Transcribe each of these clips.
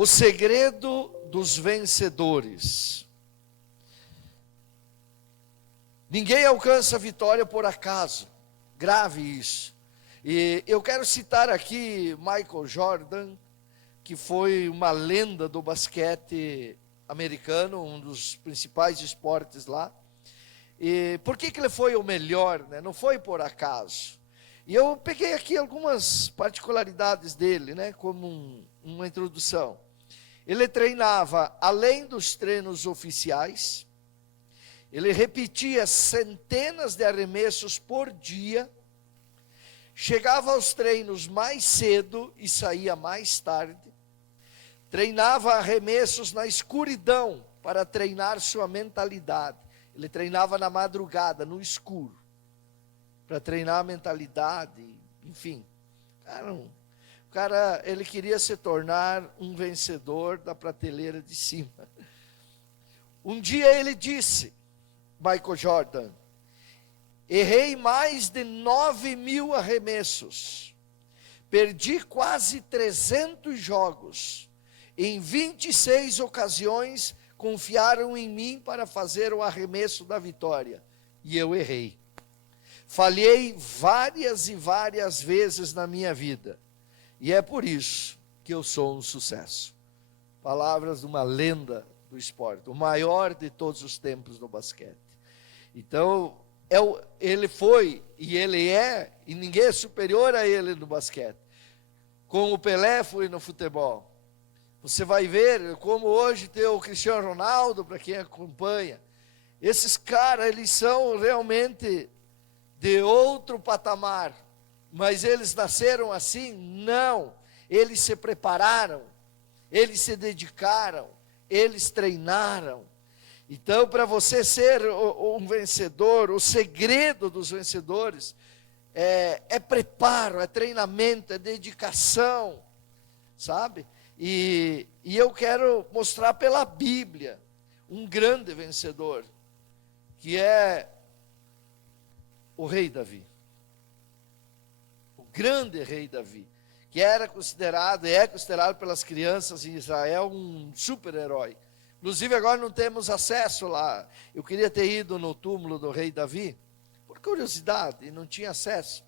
O segredo dos vencedores. Ninguém alcança a vitória por acaso. Grave isso. E eu quero citar aqui Michael Jordan, que foi uma lenda do basquete americano, um dos principais esportes lá. E por que ele foi o melhor, né? Não foi por acaso. E eu peguei aqui algumas particularidades dele, né? Como uma introdução. Ele treinava além dos treinos oficiais. Ele repetia centenas de arremessos por dia. Chegava aos treinos mais cedo e saía mais tarde. Treinava arremessos na escuridão para treinar sua mentalidade. Ele treinava na madrugada, no escuro, para treinar a mentalidade, enfim. O cara, ele queria se tornar um vencedor da prateleira de cima. Um dia ele disse, Michael Jordan, errei mais de 9.000 arremessos, perdi quase 300 jogos, em 26 ocasiões confiaram em mim para fazer o arremesso da vitória, e eu errei. Falhei várias e várias vezes na minha vida, e é por isso que eu sou um sucesso. Palavras de uma lenda do esporte, o maior de todos os tempos no basquete. Então, ele foi, e ele é, e ninguém é superior a ele no basquete. Como o Pelé foi no futebol. Você vai ver como hoje tem o Cristiano Ronaldo, para quem acompanha. Esses caras, eles são realmente de outro patamar. Mas eles nasceram assim? Não. Eles se prepararam, eles se dedicaram, eles treinaram. Então, para você ser um vencedor, o segredo dos vencedores é preparo, é treinamento, é dedicação, sabe? E eu quero mostrar pela Bíblia um grande vencedor, que é o rei Davi. O grande rei Davi, que era considerado, e é considerado pelas crianças em Israel, um super-herói. Inclusive agora não temos acesso lá. Eu queria ter ido no túmulo do rei Davi, por curiosidade, e não tinha acesso,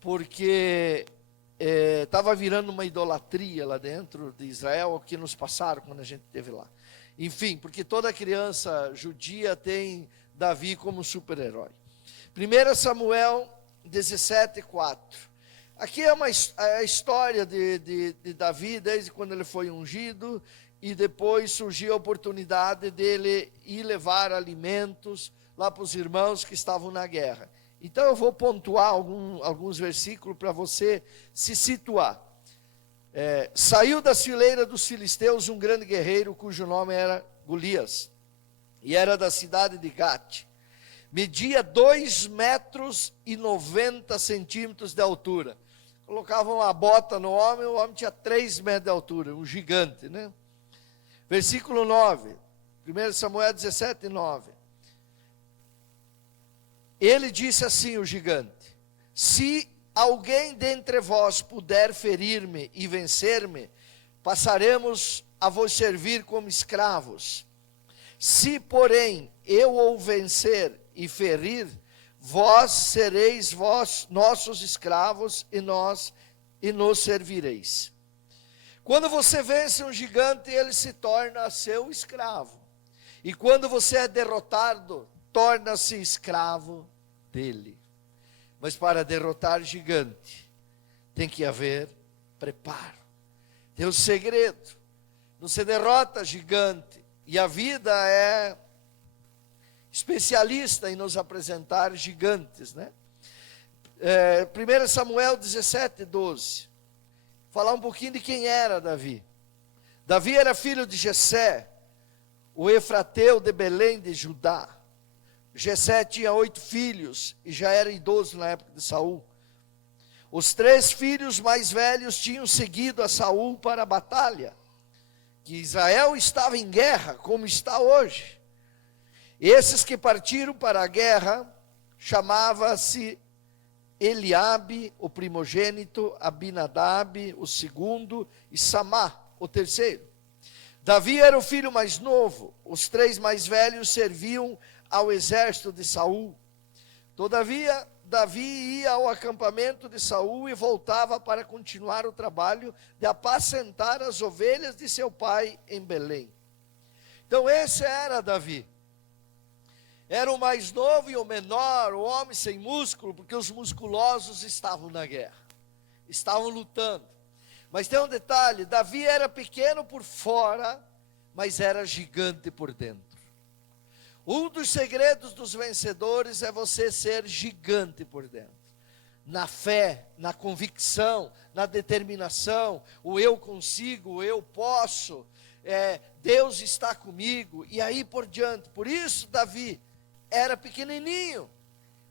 porque estava virando uma idolatria lá dentro de Israel, o que nos passaram quando a gente esteve lá. Enfim, porque toda criança judia tem Davi como super-herói. 1 Samuel 17:4. Aqui é a história de Davi, desde quando ele foi ungido, e depois surgiu a oportunidade dele ir levar alimentos lá para os irmãos que estavam na guerra. Então eu vou pontuar alguns versículos para você se situar. Saiu das fileiras dos filisteus um grande guerreiro, cujo nome era Golias, e era da cidade de Gate. Media 2,90 metros de altura. Colocavam uma bota no homem, o homem tinha 3 metros de altura, um gigante, né? Versículo 9, 1 Samuel 17:9. Ele disse assim, o gigante: se alguém dentre vós puder ferir-me e vencer-me, passaremos a vos servir como escravos. Se, porém, eu o vencer e ferir, vós sereis nossos escravos e nos servireis. Quando você vence um gigante, ele se torna seu escravo. E quando você é derrotado, torna-se escravo dele. Mas para derrotar gigante, tem que haver preparo. Tem um segredo. Não se derrota gigante. E a vida é especialista em nos apresentar gigantes, né? 1 Samuel 17:12. Falar um pouquinho de quem era Davi. Davi era filho de Jessé, o efrateu de Belém de Judá. Jessé tinha 8 filhos e já era idoso na época de Saul. Os 3 filhos mais velhos tinham seguido a Saul para a batalha, que Israel estava em guerra, como está hoje. Esses que partiram para a guerra, chamava-se Eliabe, o primogênito, Abinadab, o segundo, e Samá, o terceiro. Davi era o filho mais novo, os 3 mais velhos serviam ao exército de Saul. Todavia, Davi ia ao acampamento de Saul e voltava para continuar o trabalho de apacentar as ovelhas de seu pai em Belém. Então esse era Davi. Era o mais novo e o menor, o homem sem músculo, porque os musculosos estavam na guerra, estavam lutando. Mas tem um detalhe, Davi era pequeno por fora, mas era gigante por dentro. Um dos segredos dos vencedores é você ser gigante por dentro. Na fé, na convicção, na determinação, o eu consigo, o eu posso, Deus está comigo, e aí por diante. Por isso Davi era pequenininho,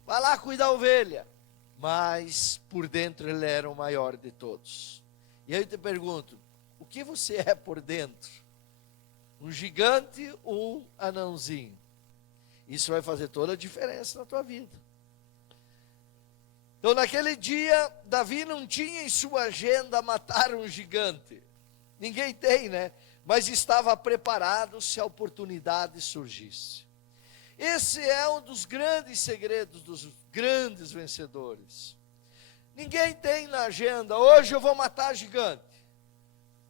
vai lá cuidar da ovelha, mas por dentro ele era o maior de todos. E aí eu te pergunto, o que você é por dentro? Um gigante ou um anãozinho? Isso vai fazer toda a diferença na tua vida. Então naquele dia, Davi não tinha em sua agenda matar um gigante. Ninguém tem, né? Mas estava preparado se a oportunidade surgisse. Esse é um dos grandes segredos dos grandes vencedores. Ninguém tem na agenda, hoje eu vou matar gigante.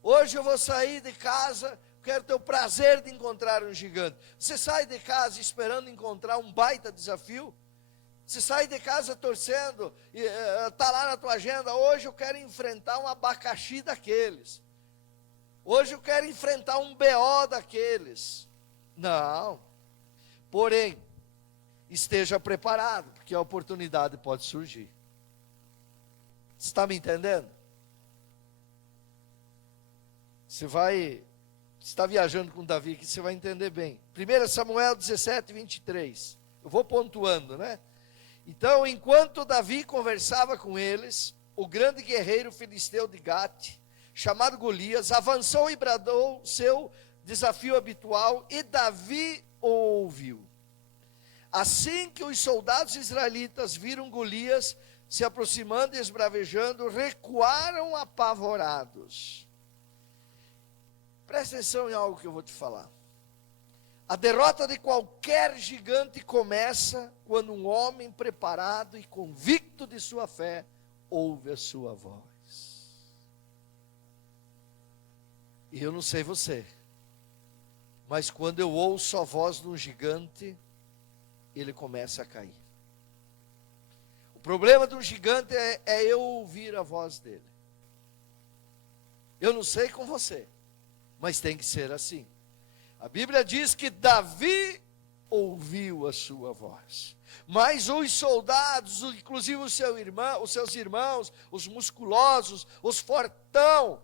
Hoje eu vou sair de casa, quero ter o prazer de encontrar um gigante. Você sai de casa esperando encontrar um baita desafio? Você sai de casa torcendo, está lá na tua agenda, hoje eu quero enfrentar um abacaxi daqueles. Hoje eu quero enfrentar um BO daqueles. Não. Porém, esteja preparado, porque a oportunidade pode surgir. Você está me entendendo? Você está viajando com Davi aqui, você vai entender bem. 1 Samuel 17, 23. Eu vou pontuando, né? Então, enquanto Davi conversava com eles, o grande guerreiro filisteu de Gate, chamado Golias, avançou e bradou seu desafio habitual, e Davi o ouviu. Assim que os soldados israelitas viram Golias se aproximando e esbravejando, recuaram apavorados. Presta atenção em algo que eu vou te falar. A derrota de qualquer gigante começa quando um homem preparado e convicto de sua fé ouve a sua voz. E eu não sei você, mas quando eu ouço a voz de um gigante, ele começa a cair. O problema de um gigante é eu ouvir a voz dele. Eu não sei com você, mas tem que ser assim. A Bíblia diz que Davi ouviu a sua voz, mas os soldados, inclusive os seus irmãos, os musculosos, os fortão,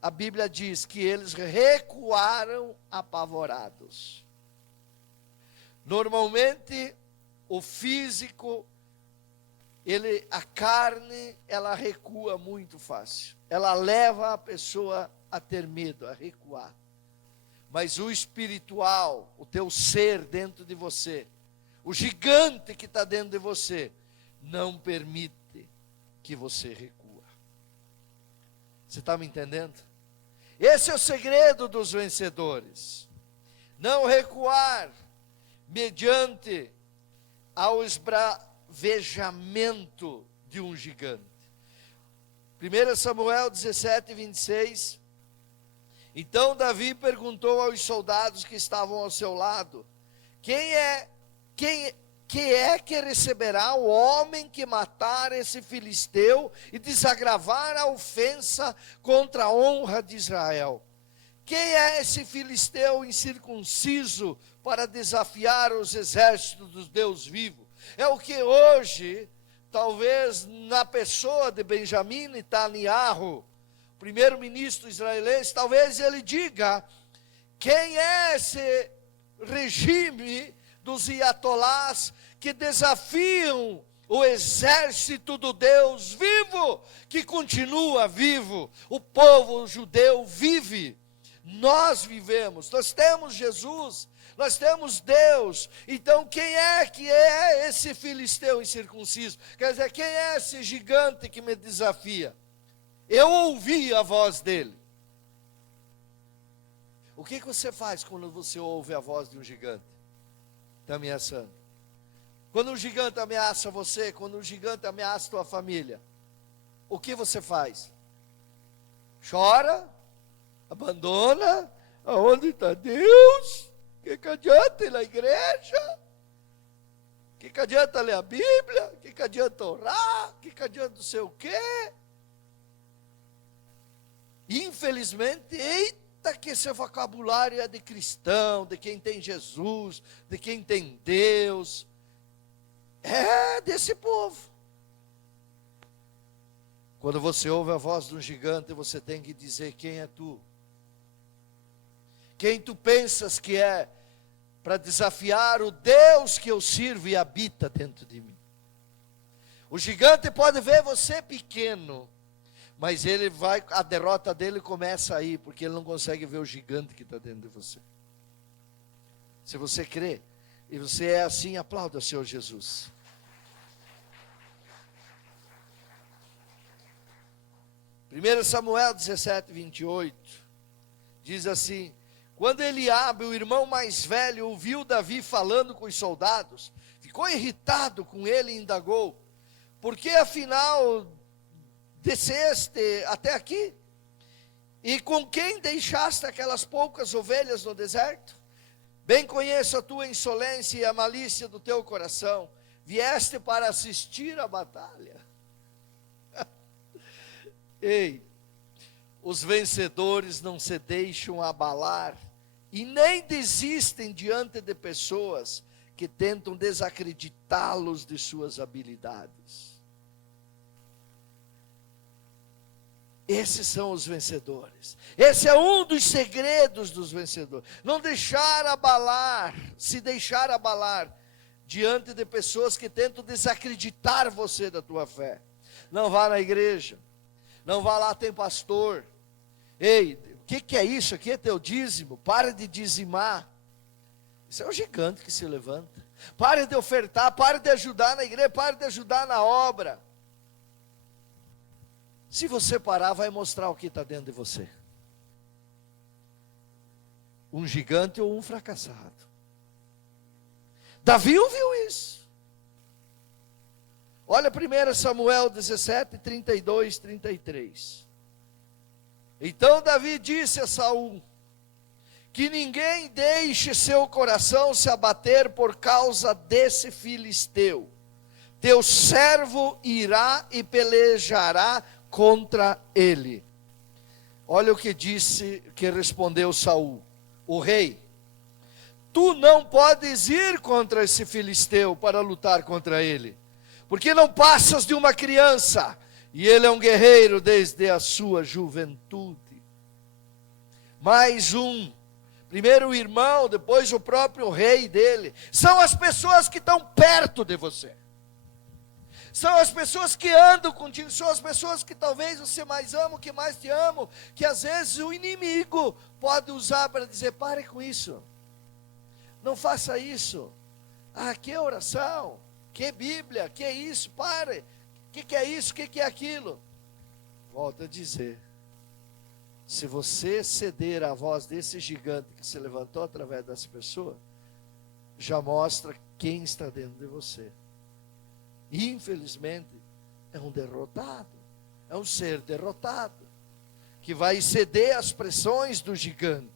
a Bíblia diz que eles recuaram apavorados. Normalmente, o físico, a carne, ela recua muito fácil. Ela leva a pessoa a ter medo, a recuar. Mas o espiritual, o teu ser dentro de você, o gigante que está dentro de você, não permite que você recua. Você está me entendendo? Esse é o segredo dos vencedores. Não recuar mediante ao esbravejamento de um gigante. 1 Samuel 17, 26. Então Davi perguntou aos soldados que estavam ao seu lado: quem é que receberá o homem que matar esse filisteu e desagravar a ofensa contra a honra de Israel? Quem é esse filisteu incircunciso para desafiar os exércitos do Deus vivo? É o que hoje, talvez na pessoa de Benjamim Netanyahu, primeiro-ministro israelense, talvez ele diga: quem é esse regime dos iatolás que desafiam o exército do Deus vivo, que continua vivo? O povo judeu vive. Nós vivemos, nós temos Jesus, nós temos Deus. Então quem é que é esse filisteu incircunciso? Quer dizer, quem é esse gigante que me desafia? Eu ouvi a voz dele. O que você faz quando você ouve a voz de um gigante? Está ameaçando. Quando um gigante ameaça você, quando um gigante ameaça a tua família, o que você faz? Chora? Abandona? Aonde está Deus? Que adianta ir na igreja? Que adianta ler a Bíblia? Que adianta orar? Que adianta não sei o quê? Infelizmente, eita, que esse vocabulário é de cristão, de quem tem Jesus, de quem tem Deus. É desse povo. Quando você ouve a voz de um gigante, você tem que dizer: quem é tu? Quem tu pensas que é, para desafiar o Deus que eu sirvo e habita dentro de mim? O gigante pode ver você pequeno, mas a derrota dele começa aí, porque ele não consegue ver o gigante que está dentro de você. Se você crê, e você é assim, aplauda o Senhor Jesus. Primeiro Samuel 17, 28, diz assim: quando Eliabe, o irmão mais velho, ouviu Davi falando com os soldados, ficou irritado com ele e indagou: por que afinal desceste até aqui? E com quem deixaste aquelas poucas ovelhas no deserto? Bem conheço a tua insolência e a malícia do teu coração. Vieste para assistir à batalha. Ei, os vencedores não se deixam abalar e nem desistem diante de pessoas que tentam desacreditá-los de suas habilidades. Esses são os vencedores. Esse é um dos segredos dos vencedores. Não deixar abalar, se deixar abalar diante de pessoas que tentam desacreditar você da tua fé. Não vá na igreja. Não vá lá, tem pastor. Ei, o que é isso? Aqui é teu dízimo. Para de dizimar. Isso é um gigante que se levanta. Pare de ofertar, pare de ajudar na igreja, pare de ajudar na obra. Se você parar, vai mostrar o que está dentro de você. Um gigante ou um fracassado. Davi ouviu isso. Olha 1 Samuel 17, 32, 33. Então Davi disse a Saul: que ninguém deixe seu coração se abater por causa desse filisteu. Teu servo irá e pelejará contra ele. Olha o que respondeu Saul, o rei: tu não podes ir contra esse filisteu para lutar contra ele, porque não passas de uma criança, e ele é um guerreiro desde a sua juventude. Mais um, primeiro o irmão, depois o próprio rei dele, são as pessoas que estão perto de você. São as pessoas que andam contigo, são as pessoas que talvez você mais ama, que mais te amam, que às vezes o inimigo pode usar para dizer: pare com isso, não faça isso, que oração, que Bíblia, que isso, pare, que é isso, que é aquilo. Volto a dizer, se você ceder à voz desse gigante que se levantou através dessa pessoa, já mostra quem está dentro de você. Infelizmente, é um derrotado, é um ser derrotado, que vai ceder às pressões do gigante,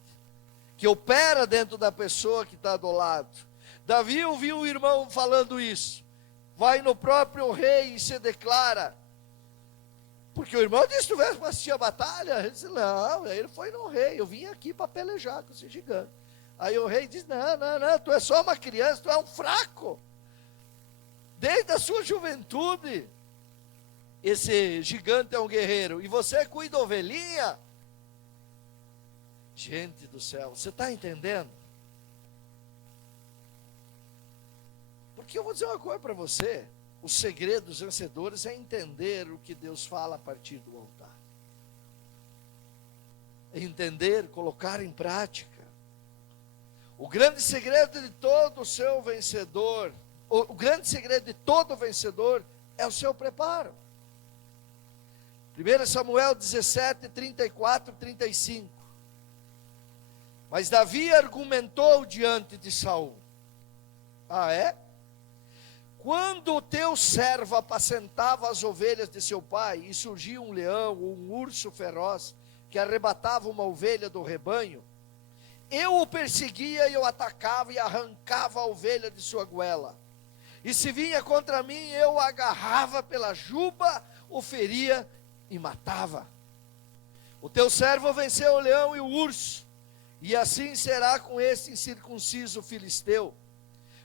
que opera dentro da pessoa que está do lado. Davi ouviu o irmão falando isso, vai no próprio rei e se declara, porque o irmão disse: tu vieste para assistir a batalha? Ele disse: não, ele foi no rei, eu vim aqui para pelejar com esse gigante. Aí o rei diz: não, tu é só uma criança, tu é um fraco. Desde a sua juventude, esse gigante é um guerreiro, e você cuida da ovelhinha. Gente do céu, você está entendendo? Porque eu vou dizer uma coisa para você: o segredo dos vencedores é entender o que Deus fala a partir do altar. É entender, colocar em prática. O grande segredo de todo seu vencedor, o grande segredo de todo vencedor é o seu preparo. 1 Samuel 17, 34, 35. Mas Davi argumentou diante de Saul. Ah, é? Quando o teu servo apacentava as ovelhas de seu pai, e surgia um leão ou um urso feroz, que arrebatava uma ovelha do rebanho, eu o perseguia e o atacava e arrancava a ovelha de sua goela. E se vinha contra mim, eu o agarrava pela juba, o feria e matava. O teu servo venceu o leão e o urso, e assim será com este incircunciso filisteu,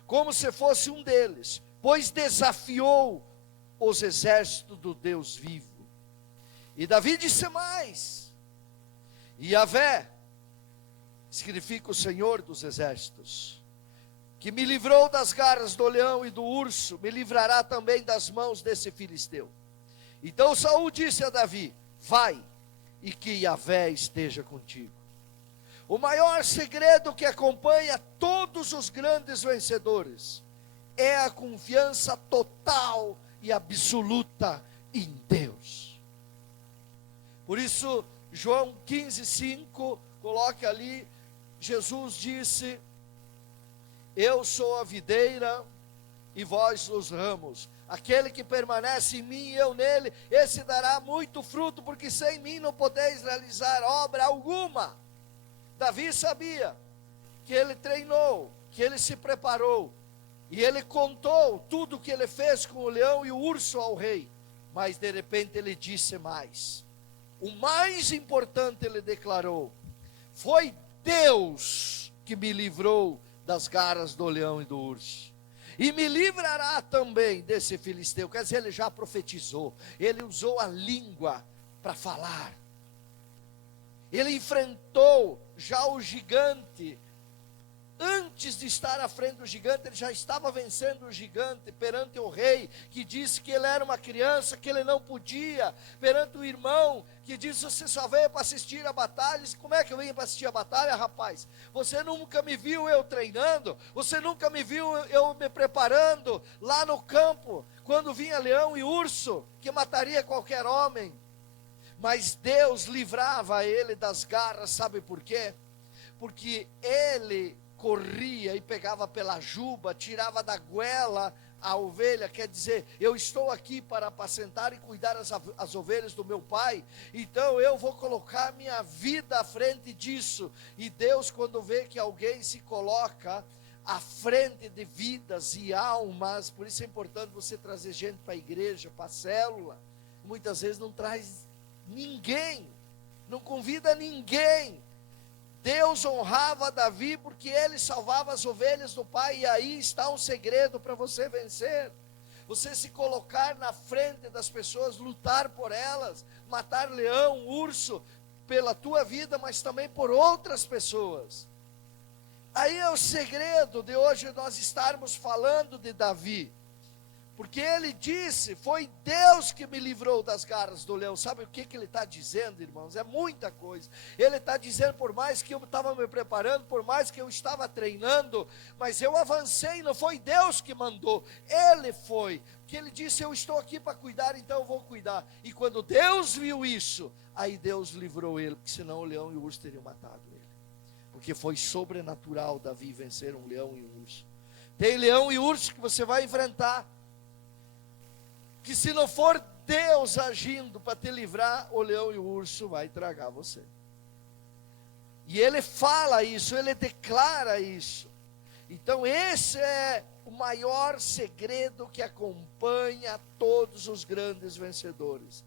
como se fosse um deles, pois desafiou os exércitos do Deus vivo. E Davi disse mais: Yahvé, significa o Senhor dos exércitos, que me livrou das garras do leão e do urso, me livrará também das mãos desse filisteu. Então Saul disse a Davi: vai, e que Yahvé esteja contigo. O maior segredo que acompanha todos os grandes vencedores é a confiança total e absoluta em Deus. Por isso, João 15:5, coloque ali, Jesus disse: eu sou a videira e vós os ramos. Aquele que permanece em mim e eu nele, esse dará muito fruto, porque sem mim não podeis realizar obra alguma. Davi sabia que ele treinou, que ele se preparou, e ele contou tudo o que ele fez com o leão e o urso ao rei, mas de repente ele disse mais. O mais importante ele declarou: foi Deus que me livrou das garras do leão e do urso, e me livrará também desse filisteu. Quer dizer, ele já profetizou, ele usou a língua para falar, ele enfrentou já o gigante. Antes de estar à frente do gigante, ele já estava vencendo o gigante perante o rei, que disse que ele era uma criança, que ele não podia, perante o irmão, que disse: você só veio para assistir a batalha. Disse: como é que eu venho para assistir a batalha, rapaz? Você nunca me viu eu treinando, você nunca me viu eu me preparando lá no campo, quando vinha leão e urso, que mataria qualquer homem. Mas Deus livrava ele das garras, sabe por quê? Porque ele corria e pegava pela juba, tirava da goela a ovelha. Quer dizer, eu estou aqui para apacentar e cuidar as ovelhas do meu pai, então eu vou colocar minha vida à frente disso. E Deus, quando vê que alguém se coloca à frente de vidas e almas, por isso é importante você trazer gente para a igreja, para a célula. Muitas vezes não traz ninguém, não convida ninguém. Deus honrava Davi porque ele salvava as ovelhas do pai. E aí está um segredo para você vencer: você se colocar na frente das pessoas, lutar por elas, matar leão, urso, pela tua vida, mas também por outras pessoas. Aí é o segredo de hoje nós estarmos falando de Davi, porque ele disse: foi Deus que me livrou das garras do leão. Sabe o que ele está dizendo, irmãos? É muita coisa. Ele está dizendo: por mais que eu estava me preparando, por mais que eu estava treinando, mas eu avancei, não foi Deus que mandou, ele foi. Porque ele disse: eu estou aqui para cuidar, então eu vou cuidar. E quando Deus viu isso, aí Deus livrou ele, porque senão o leão e o urso teriam matado ele. Porque foi sobrenatural Davi vencer um leão e um urso. Tem leão e urso que você vai enfrentar, que se não for Deus agindo para te livrar, o leão e o urso vai tragar você. E ele fala isso, ele declara isso. Então esse é o maior segredo que acompanha todos os grandes vencedores,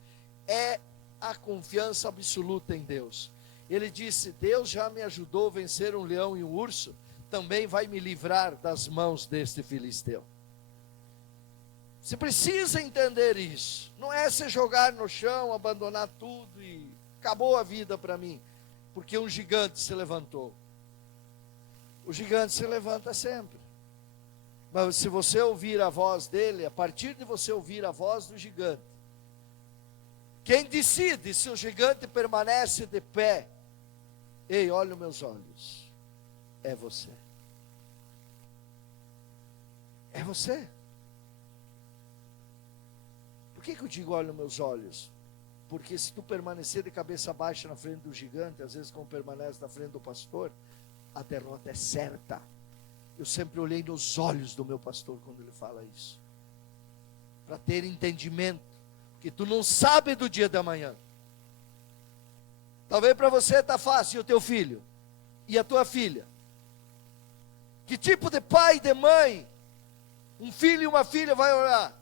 é a confiança absoluta em Deus. Ele disse: Deus já me ajudou a vencer um leão e um urso, também vai me livrar das mãos deste filisteu. Você precisa entender isso. Não é se jogar no chão, abandonar tudo e acabou a vida para mim, porque um gigante se levantou. O gigante se levanta sempre. Mas se você ouvir a voz dele, a partir de você ouvir a voz do gigante, quem decide se o gigante permanece de pé, ei, olha os meus olhos, é você. É você. Por que eu digo olha os meus olhos? Porque se tu permanecer de cabeça baixa na frente do gigante, às vezes como permanece na frente do pastor, a derrota é certa. Eu sempre olhei nos olhos do meu pastor quando ele fala isso, para ter entendimento, porque tu não sabe do dia da manhã. Talvez para você está fácil, e o teu filho, e a tua filha. Que tipo de pai e de mãe, um filho e uma filha vai orar?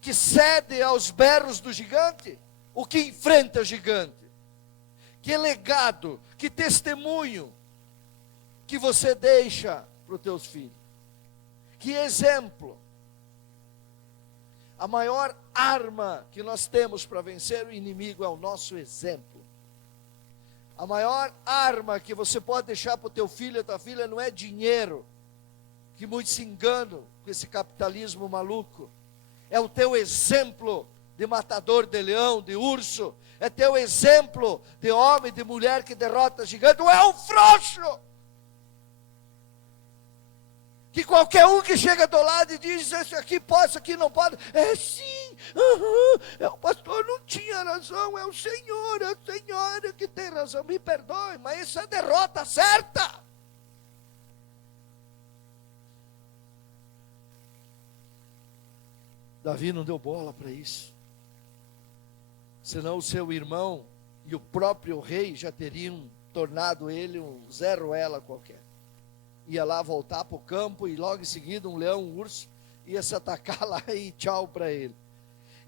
Que cede aos berros do gigante? Ou que enfrenta o gigante? Que legado, que testemunho que você deixa para os teus filhos? Que exemplo? A maior arma que nós temos para vencer o inimigo é o nosso exemplo. A maior arma que você pode deixar para o teu filho e a tua filha não é dinheiro, que muitos se enganam com esse capitalismo maluco. É o teu exemplo de matador de leão, de urso. É teu exemplo de homem, de mulher que derrota gigante. Ou é um frouxo que qualquer um que chega do lado e diz, isso aqui pode, isso aqui não pode. É sim, o pastor não tinha razão, é a senhora que tem razão. Me perdoe, mas isso é derrota certa. Davi não deu bola para isso. Senão o seu irmão e o próprio rei já teriam tornado ele um Zé Ruela qualquer. Ia lá voltar para o campo e logo em seguida um leão, um urso, ia se atacar lá e tchau para ele.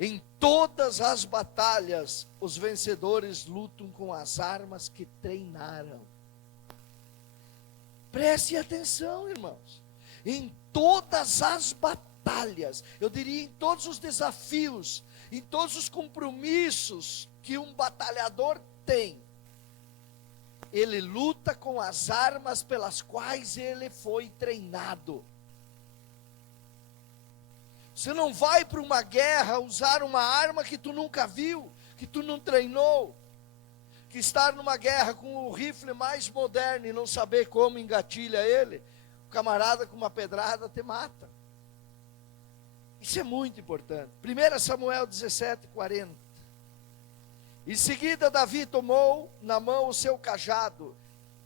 Em todas as batalhas, os vencedores lutam com as armas que treinaram. Preste atenção, irmãos. Em todas as batalhas, eu diria em todos os desafios, em todos os compromissos que um batalhador tem, ele luta com as armas pelas quais ele foi treinado. Você não vai para uma guerra usar uma arma que tu nunca viu, que tu não treinou. Que estar numa guerra com o rifle mais moderno e não saber como engatilha ele, o camarada com uma pedrada te mata. Isso é muito importante. 1 Samuel 17:40. Em seguida Davi tomou na mão o seu cajado,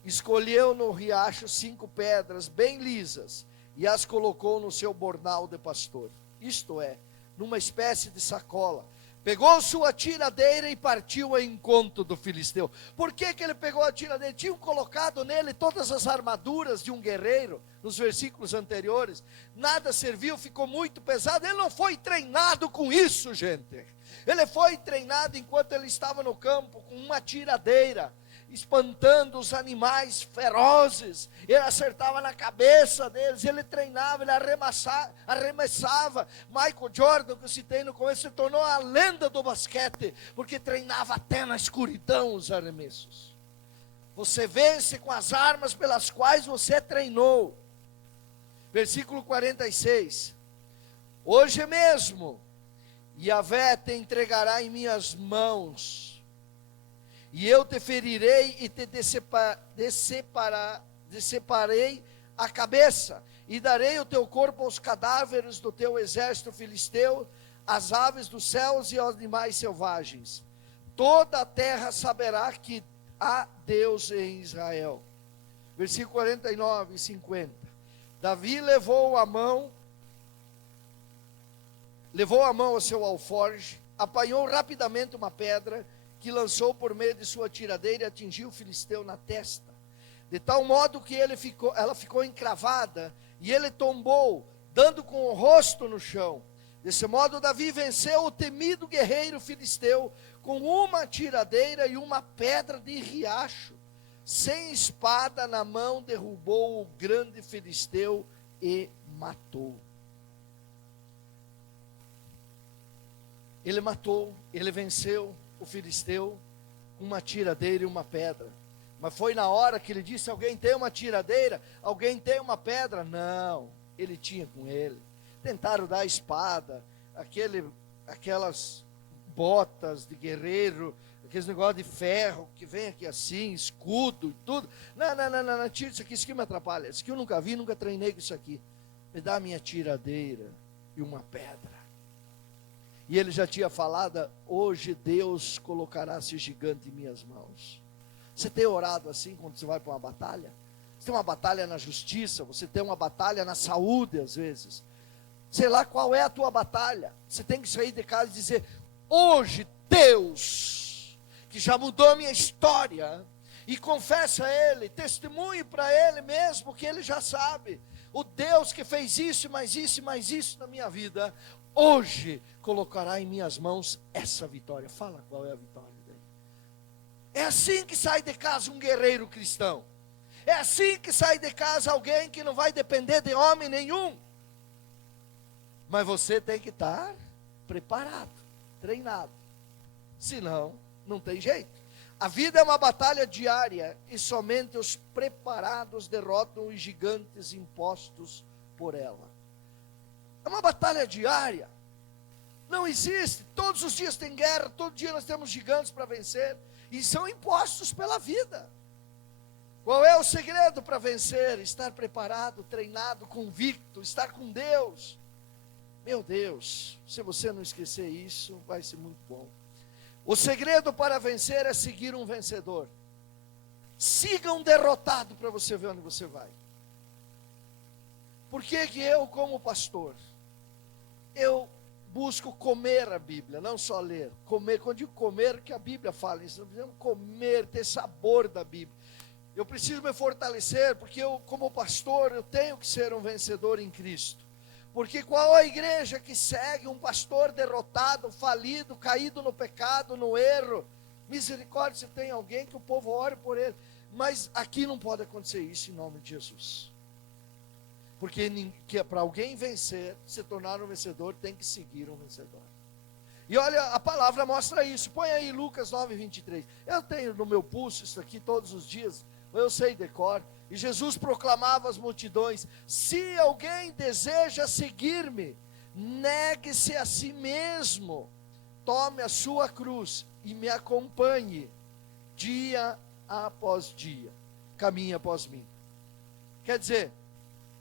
escolheu no riacho 5 pedras bem lisas e as colocou no seu bornal de pastor. Isto é, numa espécie de sacola. Pegou sua tiradeira e partiu ao encontro do filisteu. Por que ele pegou a tiradeira? Tinham colocado nele todas as armaduras de um guerreiro, nos versículos anteriores. Nada serviu, ficou muito pesado. Ele não foi treinado com isso, gente. Ele foi treinado enquanto ele estava no campo, com uma tiradeira, espantando os animais ferozes. Ele acertava na cabeça deles, ele treinava, ele arremessava. Michael Jordan, que eu citei no começo, se tornou a lenda do basquete, porque treinava até na escuridão os arremessos. Você vence com as armas pelas quais você treinou. Versículo 46. Hoje mesmo Yahvé te entregará em minhas mãos, e eu te ferirei e te deceparei a cabeça, e darei o teu corpo aos cadáveres do teu exército filisteu, às aves dos céus e aos animais selvagens. Toda a terra saberá que há Deus em Israel. Versículo 49 e 50. Davi levou a mão ao seu alforje, apanhou rapidamente uma pedra, que lançou por meio de sua tiradeira e atingiu o filisteu na testa, de tal modo que ela ficou encravada, e ele tombou, dando com o rosto no chão. Desse modo Davi venceu o temido guerreiro filisteu, com uma tiradeira e uma pedra de riacho. Sem espada na mão, derrubou o grande filisteu e matou. Ele matou, ele venceu o filisteu com uma tiradeira e uma pedra. Mas foi na hora que ele disse: alguém tem uma tiradeira? Alguém tem uma pedra? Não, ele tinha com ele. Tentaram dar a espada, aquelas botas de guerreiro, aqueles negócios de ferro que vem aqui assim, escudo e tudo. Não, tira isso aqui me atrapalha. Isso aqui eu nunca vi, nunca treinei com isso aqui. Me dá a minha tiradeira e uma pedra. E ele já tinha falado: hoje Deus colocará esse gigante em minhas mãos. Você tem orado assim quando você vai para uma batalha? Você tem uma batalha na justiça, você tem uma batalha na saúde às vezes. Sei lá qual é a tua batalha. Você tem que sair de casa e dizer: hoje Deus, que já mudou a minha história, e confessa a Ele, testemunhe para Ele mesmo que Ele já sabe. O Deus que fez isso, mais isso, mais isso na minha vida, hoje colocará em minhas mãos essa vitória. Fala qual é a vitória dele. É assim que sai de casa um guerreiro cristão. É assim que sai de casa alguém que não vai depender de homem nenhum. Mas você tem que estar preparado, treinado. Senão, não tem jeito. A vida é uma batalha diária e somente os preparados derrotam os gigantes impostos por ela. É uma batalha diária. Não existe. Todos os dias tem guerra, todo dia nós temos gigantes para vencer. E são impostos pela vida. Qual é o segredo para vencer? Estar preparado, treinado, convicto, estar com Deus. Meu Deus, se você não esquecer isso, vai ser muito bom. O segredo para vencer é seguir um vencedor. Siga um derrotado para você ver onde você vai. Por que que eu, como pastor, eu busco comer a Bíblia, não só ler. Comer, quando digo comer, que a Bíblia fala isso, nós precisamos comer, ter sabor da Bíblia. Eu preciso me fortalecer, porque eu, como pastor, eu tenho que ser um vencedor em Cristo. Porque qual a igreja que segue um pastor derrotado, falido, caído no pecado, no erro? Misericórdia, se tem alguém que o povo ore por ele. Mas aqui não pode acontecer isso em nome de Jesus. Porque para alguém vencer, se tornar um vencedor, tem que seguir um vencedor. E olha, a palavra mostra isso. Põe aí Lucas 9:23. Eu tenho no meu pulso isso aqui todos os dias. Eu sei de cor. E Jesus proclamava às multidões: se alguém deseja seguir-me, negue-se a si mesmo, tome a sua cruz e me acompanhe, dia após dia, caminhe após mim. Quer dizer,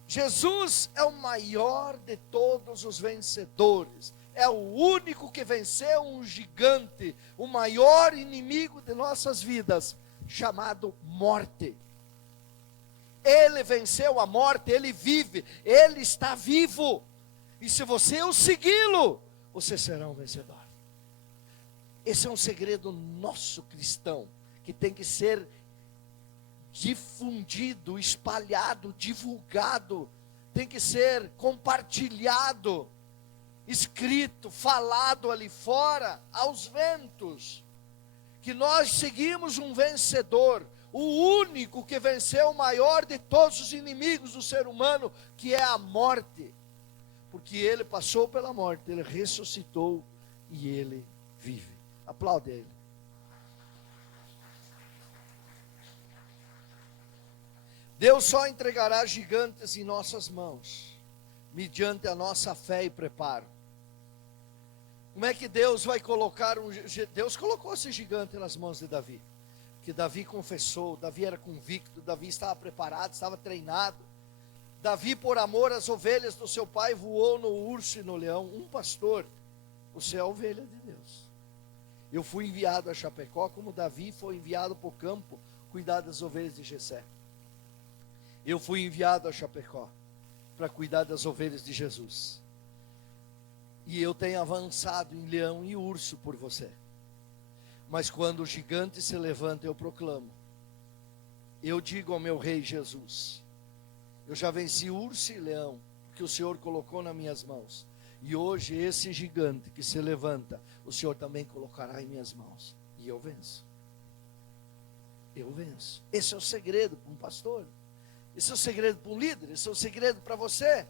Jesus é o maior de todos os vencedores, é o único que venceu um gigante, o maior inimigo de nossas vidas, chamado morte. Ele venceu a morte, ele vive, ele está vivo. E se você o segui-lo, você será um vencedor. Esse é um segredo nosso cristão, que tem que ser difundido, espalhado, divulgado, tem que ser compartilhado, escrito, falado ali fora, aos ventos, que nós seguimos um vencedor, o único que venceu o maior de todos os inimigos do ser humano, que é a morte, porque ele passou pela morte, ele ressuscitou e ele vive. Aplaude ele. Deus só entregará gigantes em nossas mãos, mediante a nossa fé e preparo. Como é que Deus vai colocar Deus colocou esse gigante nas mãos de Davi, que Davi confessou, Davi era convicto, Davi estava preparado, estava treinado. Davi, por amor às ovelhas do seu pai, voou no urso e no leão. Um pastor, você é a ovelha de Deus. Eu fui enviado a Chapecó, como Davi foi enviado para o campo, cuidar das ovelhas de Jessé. Eu fui enviado a Chapecó, para cuidar das ovelhas de Jesus. E eu tenho avançado em leão e urso por você. Mas quando o gigante se levanta, eu proclamo. Eu digo ao meu rei Jesus: eu já venci urso e leão, que o Senhor colocou nas minhas mãos. E hoje esse gigante que se levanta, o Senhor também colocará em minhas mãos. E eu venço. Eu venço. Esse é o segredo para um pastor. Esse é o segredo para um líder. Esse é o segredo para você.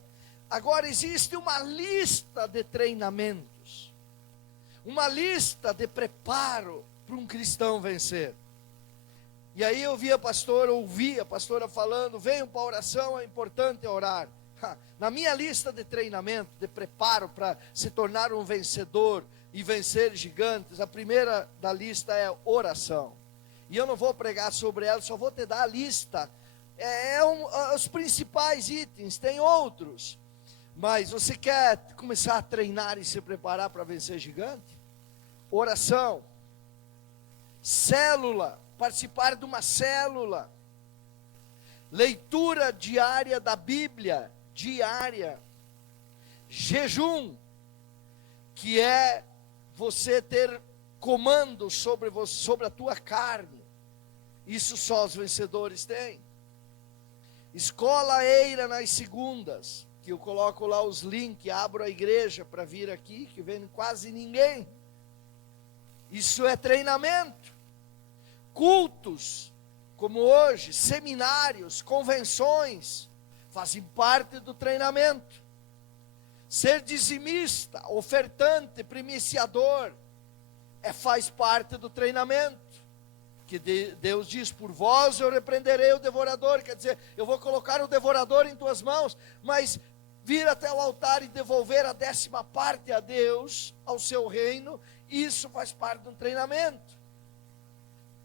Agora existe uma lista de treinamentos. Uma lista de preparo para um cristão vencer. E aí eu ouvia a pastora falando: venham para a oração, é importante orar. Na minha lista de treinamento, de preparo para se tornar um vencedor e vencer gigantes, a primeira da lista é oração. E eu não vou pregar sobre ela, só vou te dar a lista. Os principais itens, tem outros. Mas você quer começar a treinar e se preparar para vencer gigante? Oração. Célula, participar de uma célula. leitura diária da Bíblia, diária, jejum, que é você ter comando sobre a tua carne. Isso só os vencedores têm. Escola Eira nas segundas, que eu coloco lá os links, abro a igreja para vir aqui, que vem quase ninguém. Isso é treinamento. Cultos, como hoje, seminários, convenções, fazem parte do treinamento. Ser dizimista, ofertante, primiciador, faz parte do treinamento. Que Deus diz, por vós eu repreenderei o devorador, quer dizer, eu vou colocar o devorador em tuas mãos, mas vir até o altar e devolver a 10ª parte a Deus, ao seu reino, isso faz parte do treinamento.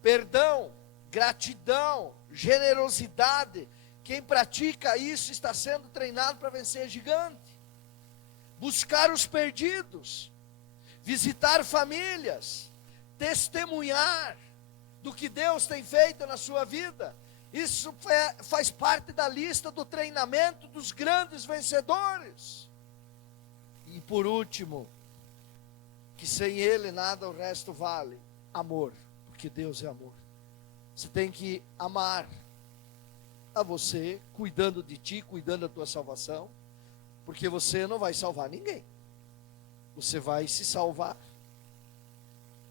Perdão, gratidão, generosidade, quem pratica isso está sendo treinado para vencer gigante. Buscar os perdidos, visitar famílias, testemunhar do que Deus tem feito na sua vida. Isso faz parte da lista do treinamento dos grandes vencedores. E por último, que sem Ele nada o resto vale, amor, porque Deus é amor. Você tem que amar a você, cuidando de ti, cuidando da tua salvação, porque você não vai salvar ninguém, você vai se salvar,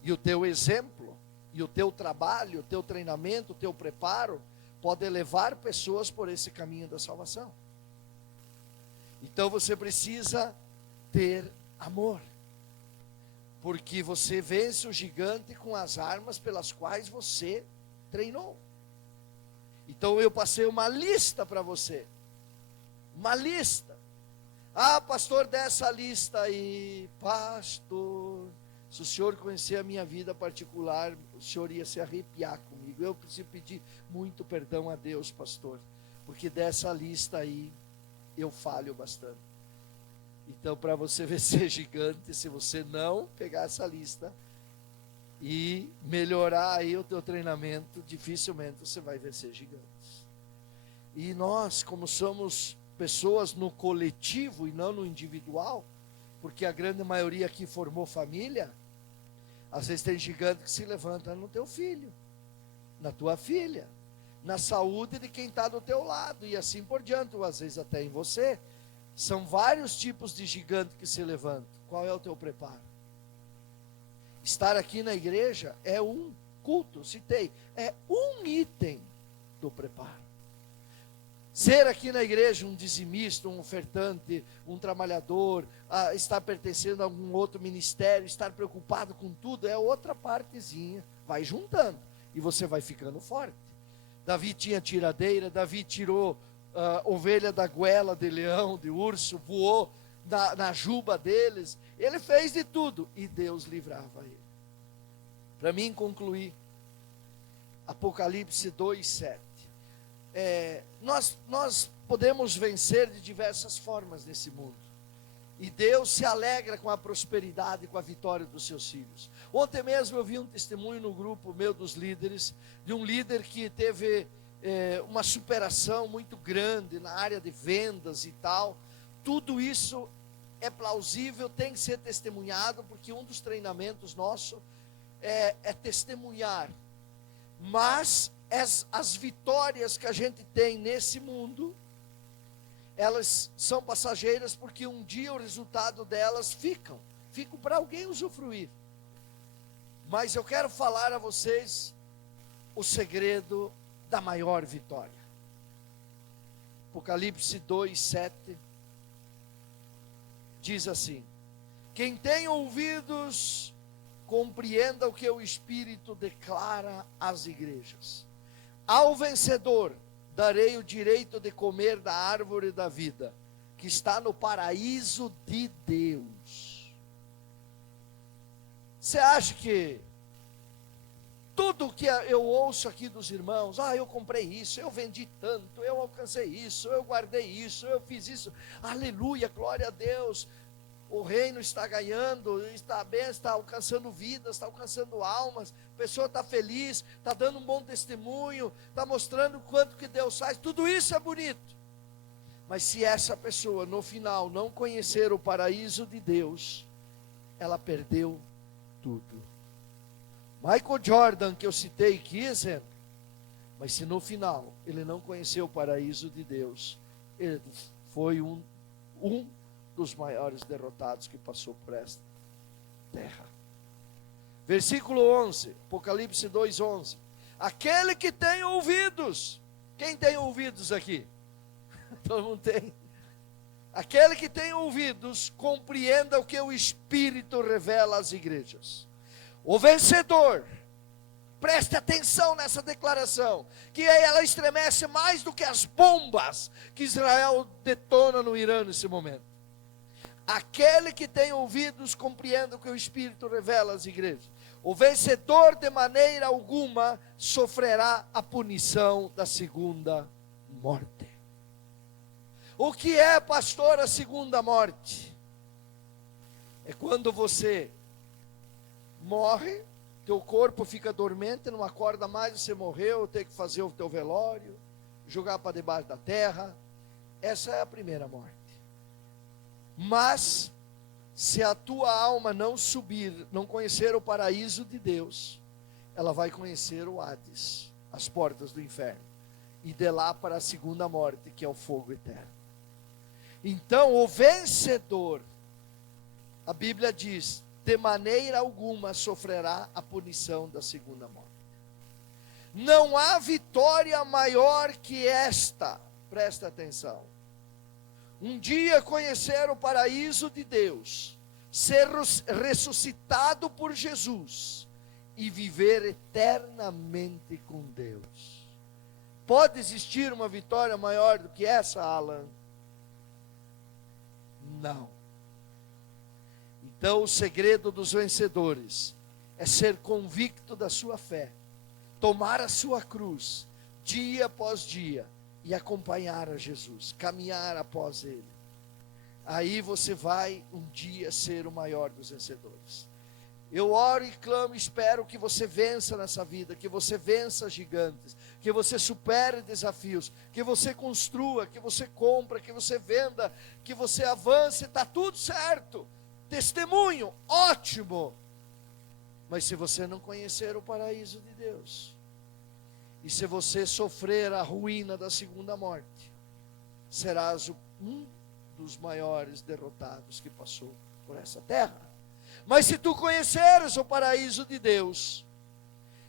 e o teu exemplo, e o teu trabalho, o teu treinamento, o teu preparo, pode levar pessoas por esse caminho da salvação. Então você precisa ter amor, porque você vence o gigante com as armas pelas quais você treinou. Então eu passei uma lista para você, uma lista. Ah, pastor, dessa lista aí, pastor, se o senhor conhecer a minha vida particular, o senhor ia se arrepiar comigo. Eu preciso pedir muito perdão a Deus, pastor, porque dessa lista aí eu falho bastante. Então, para você vencer gigante, se você não pegar essa lista e melhorar aí o teu treinamento, dificilmente você vai vencer gigantes. E nós, como somos pessoas no coletivo e não no individual, porque a grande maioria aqui formou família, às vezes tem gigante que se levanta no teu filho, na tua filha, na saúde de quem está do teu lado, e assim por diante, ou às vezes até em você. São vários tipos de gigante que se levantam. Qual é o teu preparo? Estar aqui na igreja é um culto, citei, é um item do preparo. Ser aqui na igreja um dizimista, um ofertante, um trabalhador, estar pertencendo a algum outro ministério, estar preocupado com tudo, é outra partezinha, vai juntando, e você vai ficando forte. Davi tinha tiradeira, Davi tirou ovelha da goela de leão, de urso, voou na juba deles, ele fez de tudo, e Deus livrava ele. Para mim concluir, Apocalipse 2:7, nós podemos vencer de diversas formas nesse mundo, e Deus se alegra com a prosperidade e com a vitória dos seus filhos. Ontem mesmo eu vi um testemunho no grupo meu dos líderes, de um líder que teve uma superação muito grande na área de vendas e tal. Tudo isso é plausível, tem que ser testemunhado, porque um dos treinamentos nosso é testemunhar. Mas as vitórias que a gente tem nesse mundo, elas são passageiras, porque um dia o resultado delas ficam para alguém usufruir. Mas eu quero falar a vocês o segredo da maior vitória. Apocalipse 2:7 diz assim: quem tem ouvidos, compreenda o que o Espírito declara às igrejas. Ao vencedor darei o direito de comer da árvore da vida, que está no paraíso de Deus. Você acha que tudo que eu ouço aqui dos irmãos, eu comprei isso, eu vendi tanto, eu alcancei isso, eu guardei isso, eu fiz isso, aleluia, glória a Deus, o reino está ganhando, está bem, está alcançando vidas, está alcançando almas, a pessoa está feliz, está dando um bom testemunho, está mostrando o quanto que Deus faz, tudo isso é bonito. Mas se essa pessoa no final não conhecer o paraíso de Deus, ela perdeu tudo. Michael Jordan, que eu citei aqui, exemplo, mas se no final ele não conheceu o paraíso de Deus, ele foi um dos maiores derrotados que passou por esta terra. Versículo 11, Apocalipse 2:11. Aquele que tem ouvidos, quem tem ouvidos aqui? Todo mundo tem. Aquele que tem ouvidos, compreenda o que o Espírito revela às igrejas. O vencedor, preste atenção nessa declaração, que ela estremece mais do que as bombas que Israel detona no Irã nesse momento. Aquele que tem ouvidos, compreenda o que o Espírito revela às igrejas. O vencedor de maneira alguma sofrerá a punição da segunda morte. O que é, pastor, a segunda morte? É quando você morre, teu corpo fica dormente, não acorda mais, você morreu, tem que fazer o teu velório, jogar para debaixo da terra. Essa é a primeira morte. Mas, se a tua alma não subir, não conhecer o paraíso de Deus, ela vai conhecer o Hades, as portas do inferno, e de lá para a segunda morte, que é o fogo eterno. Então, o vencedor, a Bíblia diz, de maneira alguma sofrerá a punição da segunda morte. Não há vitória maior que esta, presta atenção. Um dia conhecer o paraíso de Deus, ser ressuscitado por Jesus e viver eternamente com Deus. Pode existir uma vitória maior do que essa, Alan? Não. Então o segredo dos vencedores é ser convicto da sua fé, tomar a sua cruz, dia após dia, e acompanhar a Jesus, caminhar após Ele. Aí você vai um dia ser o maior dos vencedores. Eu oro e clamo e espero que você vença nessa vida, que você vença gigantes, que você supere desafios, que você construa, que você compra, que você venda, que você avance, está tudo certo. Testemunho, ótimo. Mas se você não conhecer o paraíso de Deus, e se você sofrer a ruína da segunda morte, serás um dos maiores derrotados que passou por essa terra. Mas se tu conheceres o paraíso de Deus,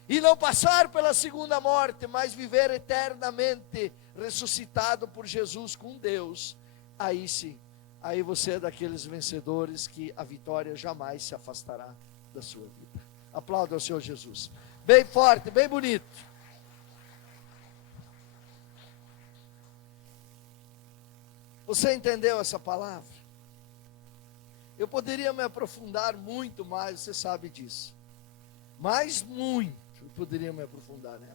e não passar pela segunda morte, mas viver eternamente ressuscitado por Jesus com Deus, aí sim, aí você é daqueles vencedores que a vitória jamais se afastará da sua vida. Aplauda ao Senhor Jesus. Bem forte, bem bonito. Você entendeu essa palavra? Eu poderia me aprofundar muito mais, você sabe disso. Mas muito, eu poderia me aprofundar nela.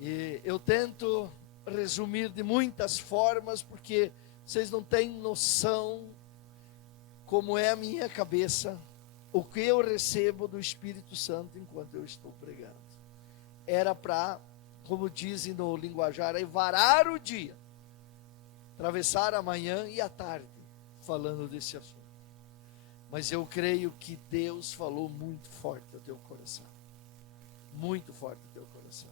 E eu tento resumir de muitas formas, porque vocês não têm noção como é a minha cabeça, o que eu recebo do Espírito Santo enquanto eu estou pregando. Era para, como dizem no linguajar, varar o dia, atravessar a manhã e a tarde, falando desse assunto. Mas eu creio que Deus falou muito forte ao teu coração. Muito forte ao teu coração.